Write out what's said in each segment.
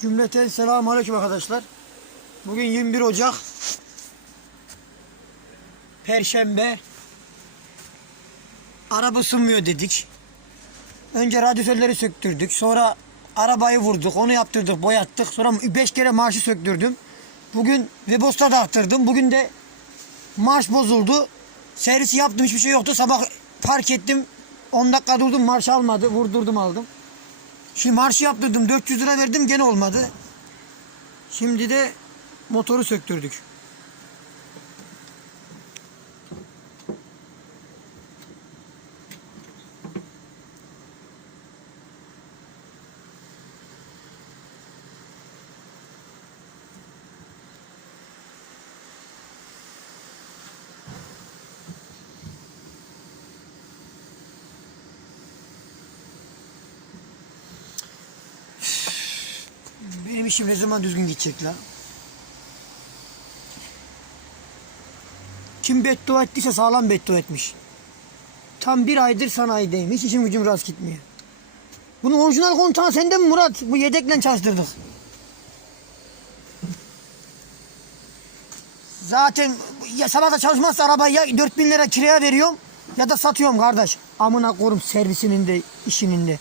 Cümleten selamun aleyküm arkadaşlar. Bugün 21 Ocak. Perşembe. Araba ısınmıyor dedik. Önce radyatörleri söktürdük. Sonra arabayı vurduk. Onu yaptırdık, boyattık. Sonra 5 kere marşı söktürdüm. Bugün Webos'ta dağıttırdım. Bugün de marş bozuldu. Servisi yaptım hiçbir şey yoktu. Sabah park ettim. 10 dakika durdum marş almadı. Vurdurdum aldım. Şimdi marşı yaptırdım. 400 lira verdim gene olmadı. Şimdi de motoru söktürdük. İşim ne zaman düzgün gidecek la? Kim beddua ettiyse sağlam beddua etmiş. Tam bir aydır sanayideyim. Hiç işim gücüm rast gitmiyor. Bunun orijinal kontağı sende mi Murat? Bu yedekle çalıştırdık. Zaten ya sabah çalışmazsa arabayı ya 4000 lira kiraya veriyorum ya da satıyorum kardeş. Amına korum servisinin de işinin de.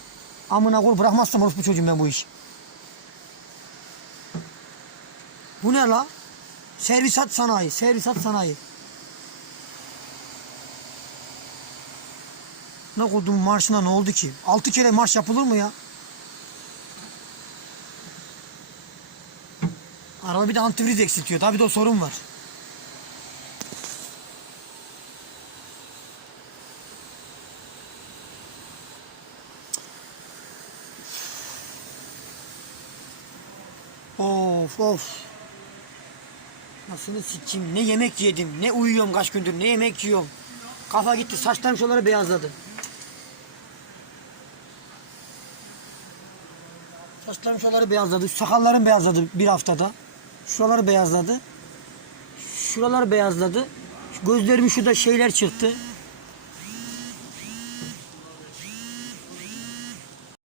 Amına korum bırakmazsam orospu çocuğum ben bu iş. Bu ne la? Servisat sanayi, servisat sanayi. Ne koydum marşına ne oldu ki? Altı kere marş yapılır mı ya? Araba bir de antifriz eksiltiyor. Tabii de o sorun var. Of of. Nasıl sikeyim? Ne yemek yedim, ne uyuyorum kaç gündür, ne yemek yiyorum. Kafa gitti, saçlarım şuraları beyazladı. Saçlarım şuraları beyazladı, sakallarım beyazladı bir haftada. Şuraları beyazladı. Şuralar beyazladı. Gözlerimin şurada şeyler çıktı.